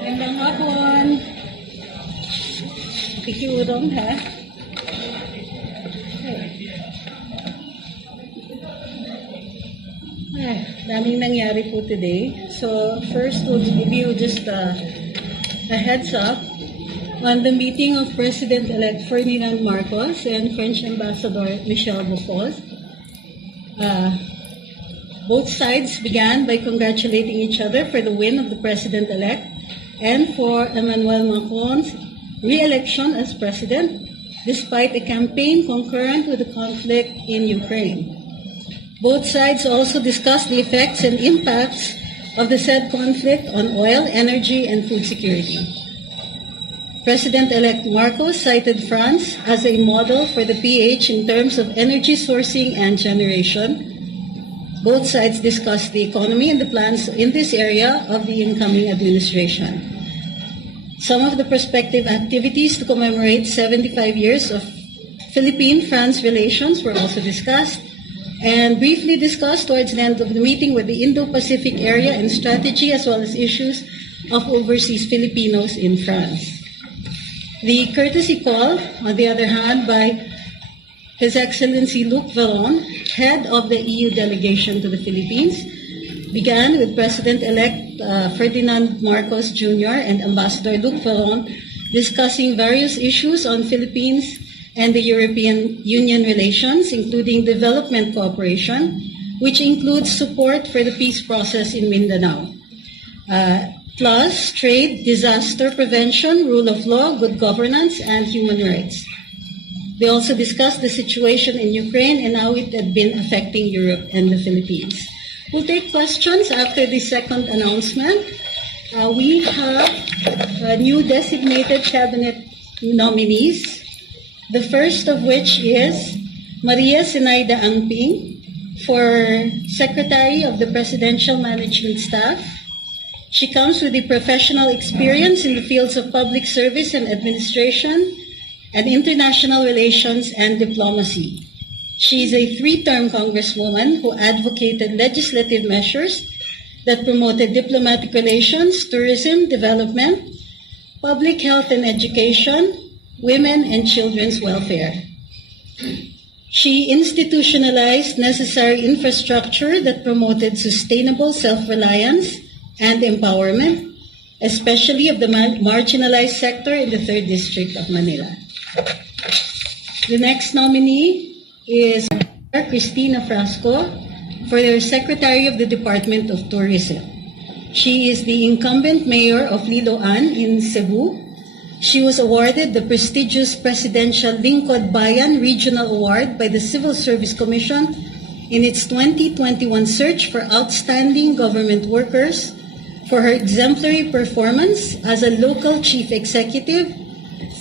Magandang hapon. Pikiurong ha. Daming nangyari po today. So first, we'll give you just a heads up on the meeting of President-elect Ferdinand Marcos and French Ambassador Michel Boucos. Both sides began by congratulating each other for the win of the President-elect and for Emmanuel Macron's re-election as President, despite a campaign concurrent with the conflict in Ukraine. Both sides also discussed the effects and impacts of the said conflict on oil, energy, and food security. President-elect Marcos cited France as a model for the PH in terms of energy sourcing and generation. Both sides discussed the economy and the plans in this area of the incoming administration. Some of the prospective activities to commemorate 75 years of Philippine-France relations were also discussed and briefly discussed towards the end of the meeting with the Indo-Pacific area and strategy, as well as issues of overseas Filipinos in France. The courtesy call, on the other hand, by His Excellency Luc Veron, head of the EU delegation to the Philippines, began with President-elect Ferdinand Marcos Jr. and Ambassador Luc Veron discussing various issues on Philippines and the European Union relations, including development cooperation, which includes support for the peace process in Mindanao, plus trade, disaster prevention, rule of law, good governance, and human rights. They also discussed the situation in Ukraine and how it had been affecting Europe and the Philippines. We'll take questions after the second announcement. We have new designated cabinet nominees, the first of which is Maria Zenaida Angping for Secretary of the Presidential Management Staff. She comes with a professional experience in the fields of public service and administration and international relations and diplomacy. She is a three-term congresswoman who advocated legislative measures that promoted diplomatic relations, tourism, development, public health and education, women and children's welfare. She institutionalized necessary infrastructure that promoted sustainable self-reliance and empowerment, especially of the marginalized sector in the 3rd District of Manila. The next nominee is Cristina Frasco for the Secretary of the Department of Tourism. She is the incumbent mayor of Liloan in Cebu. She was awarded the prestigious Presidential Lingkod Bayan Regional Award by the Civil Service Commission in its 2021 search for outstanding government workers for her exemplary performance as a local chief executive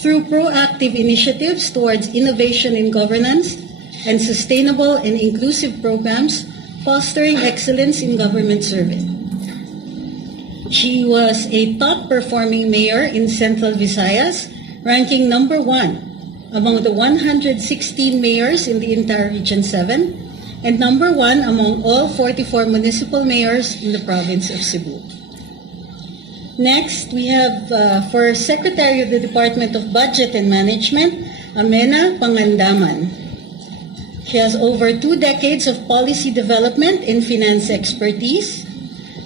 through proactive initiatives towards innovation in governance and sustainable and inclusive programs fostering excellence in government service. She was a top-performing mayor in Central Visayas, ranking number 1 among the 116 mayors in the entire Region 7 and number 1 among all 44 municipal mayors in the province of Cebu. Next, we have for Secretary of the Department of Budget and Management, Amena Pangandaman. She has over 2 decades of policy development and finance expertise,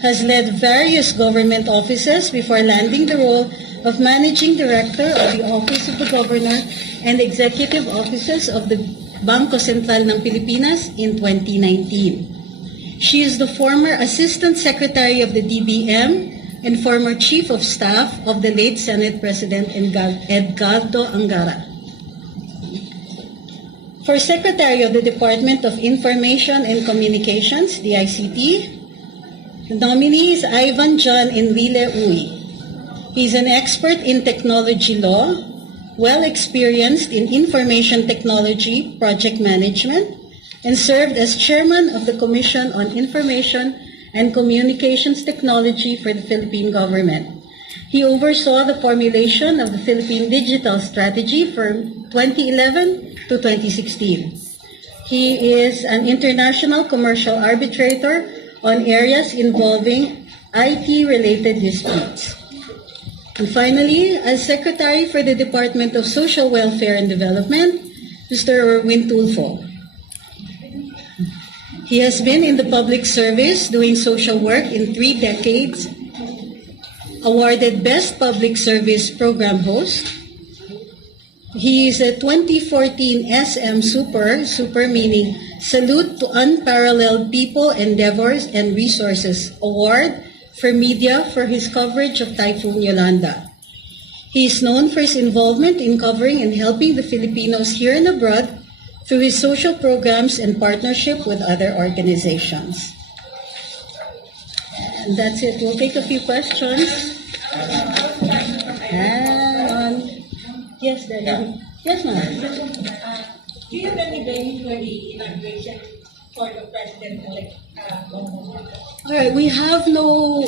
has led various government offices before landing the role of Managing Director of the Office of the Governor and Executive Offices of the Bangko Sentral ng Pilipinas in 2019. She is the former Assistant Secretary of the DBM and former Chief of Staff of the late Senate President Edgardo Angara. For Secretary of the Department of Information and Communications, DICT, the nominee is Ivan John Enrile Uy. He is an expert in technology law, well experienced in information technology project management, and served as chairman of the Commission on Information and Communications Technology for the Philippine government. He oversaw the formulation of the Philippine Digital Strategy from 2011 to 2016. He is an international commercial arbitrator on areas involving IT-related disputes. And finally, as Secretary for the Department of Social Welfare and Development, Mr. ERWIN TULFO. He has been in the public service doing social work in 3 decades, awarded Best Public Service Program Host. He is a 2014 SM Super meaning Salute to Unparalleled People, Endeavors, and Resources Award for media for his coverage of Typhoon Yolanda. He is known for his involvement in covering and helping the Filipinos here and abroad through his social programs and partnership with other organizations. And that's it. We'll take a few questions. Hang on. Yes, Daddy. Yes, ma'am. Do you have any venue for the inauguration for the president-elect? All right, we have no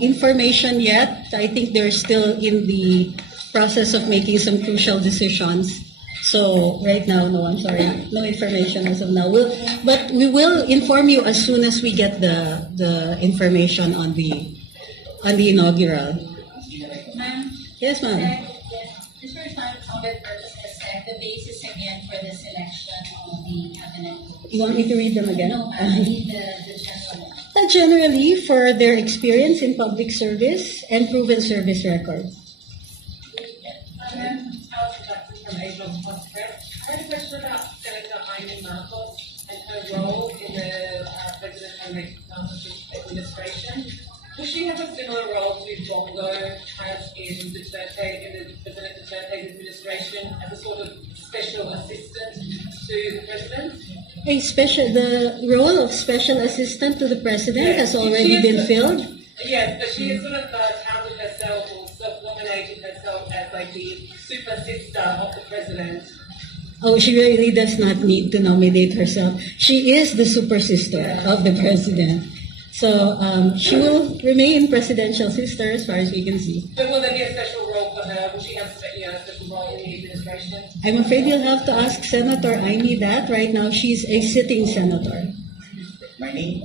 information yet. I think they're still in the process of making some crucial decisions. So right now, no, I'm sorry, no information as of now. But we will inform you as soon as we get the information on the inaugural. Ma'am? Yes, ma'am. Yes. This first time, Congress has set the basis again for the selection of the cabinet. You want me to read them again? No, I need the general one. Generally, for their experience in public service and proven service record. I had a question about Senator Atty Marcos and her role in the President-elect administration. Will she have a similar role to Bongo has in the President Duterte administration as a sort of special assistant to the President? The role of special assistant to the President has already been filled. Yes, but she has sort of touted herself or self-nominated herself as like the super sister of the President. Oh, she really does not need to nominate herself. She is the super sister of the President. So she will remain presidential sister as far as we can see. But will there be a special role for her? Will she have a special role in the administration? I'm afraid you'll have to ask Senator Aimee that. Right now, she's a sitting senator. My name?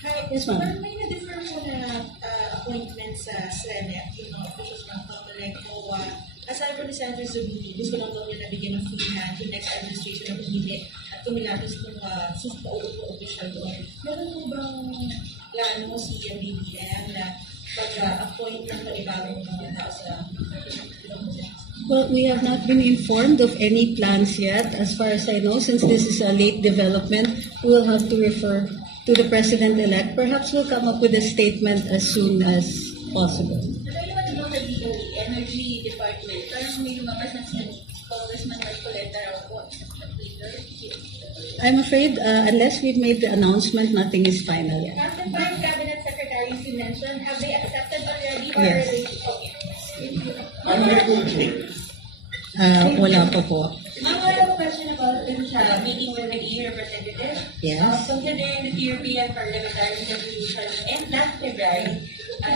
Hi, Yes, ma'am. may na-defer po na appointments sa Senate, yung mga officials ng Comelec o aside from the Senator Zubiri, gusto lang daw niya nabigyan ng free hand yung next administration na pumili at kumilatos ng suspa-upo official doon. Meron po bang plano mo si BBM na pag-appoint ng panibagong mga tao sa Well, we have not been informed of any plans yet. As far as I know, since this is a late development, we'll have to refer to the President-elect. Perhaps we'll come up with a statement as soon as possible. Energy Department. Parang may lumabas na si Congressman Marcoleta raw po sa Twitter. I'm afraid, unless we've made the announcement, nothing is final yet. After 5 cabinet secretaries you mentioned, have they accepted already? Or Yes. Ano Wala pa po. Ma'am, I have a question about the meeting with the EU representative. Yes. Considering that the European Parliamentary Resolution in last February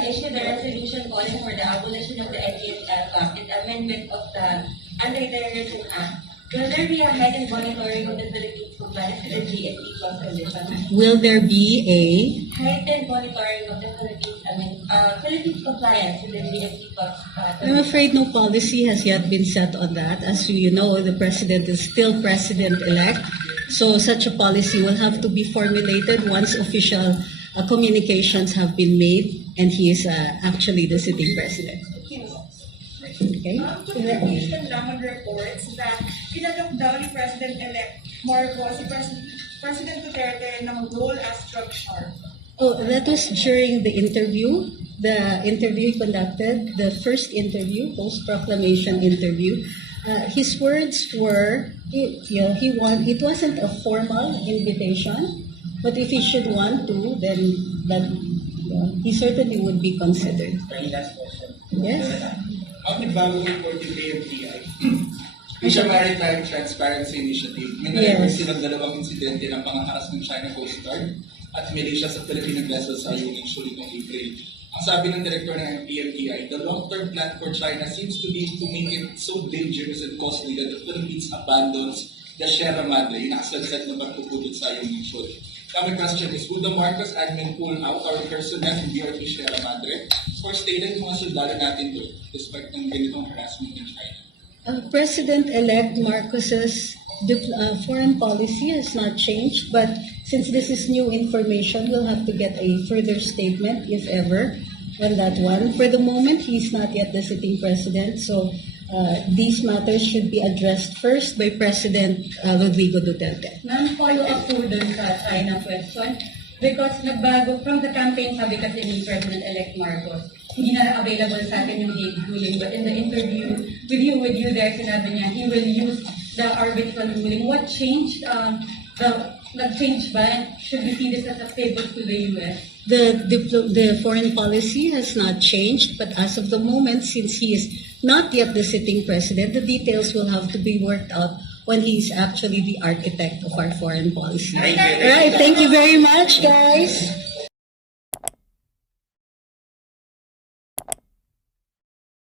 issued a resolution calling for the abolition of the NDSF and amendment of the Anti-Terrorism Act, will there be a heightened monitoring of the Philippines compliance with the GSP Plus conditions? Will there be a... Heightened monitoring of the Philippines compliance with the GSP Plus I'm afraid no policy has yet been set on that. As you know, the President is still President-elect. So such a policy will have to be formulated once official communications have been made and he is actually the sitting President. Okay? Communication naman reports that pinagap daw ni President-elect Marcos si President Duterte ng role as drug shark. Oh, that was during the interview he conducted, the first interview, post-proclamation interview. His words were, it wasn't a formal invitation, but if he should want to, then he certainly would be considered. Any last question? Yes? Ang bagong report yung AFTI, Asia Maritime Transparency Initiative, may na-record silang dalawang insidente ng pangaharas ng China Coast Guard at militia sa Filipino vessels sa Ayungin Shuli noong April. Ang sabi ng director ng AFTI, the long-term plan for China seems to be to make it so dangerous and costly that the Philippines abandons the Sierra Madre, yung nakasalsat na pagpuputol sa Ayungin Shuli. Now my question is, would the Marcos admin pull out our personnel in BRP Sierra Madre for stating mga sundalo natin doon despite ng ganitong harassment in China? President-elect Marcos's foreign policy has not changed, but since this is new information, we'll have to get a further statement, if ever, on that one. For the moment, he's not yet the sitting president, so these matters should be addressed first by President Rodrigo Duterte. Ma'am, follow-up po dun sa China question. Because nagbago from the campaign, sabi kasi ni President-elect Marcos, hindi na available sa atin yung Hague ruling. But in the interview with you there, sinabi niya, he will use the arbitral ruling. What changed? Nag-change ba? Should we see this as a favor to the U.S.? The foreign policy has not changed, but as of the moment, since he is not yet the sitting president, the details will have to be worked out when he's actually the architect of our foreign policy. Thank you. Right, thank you very much, guys.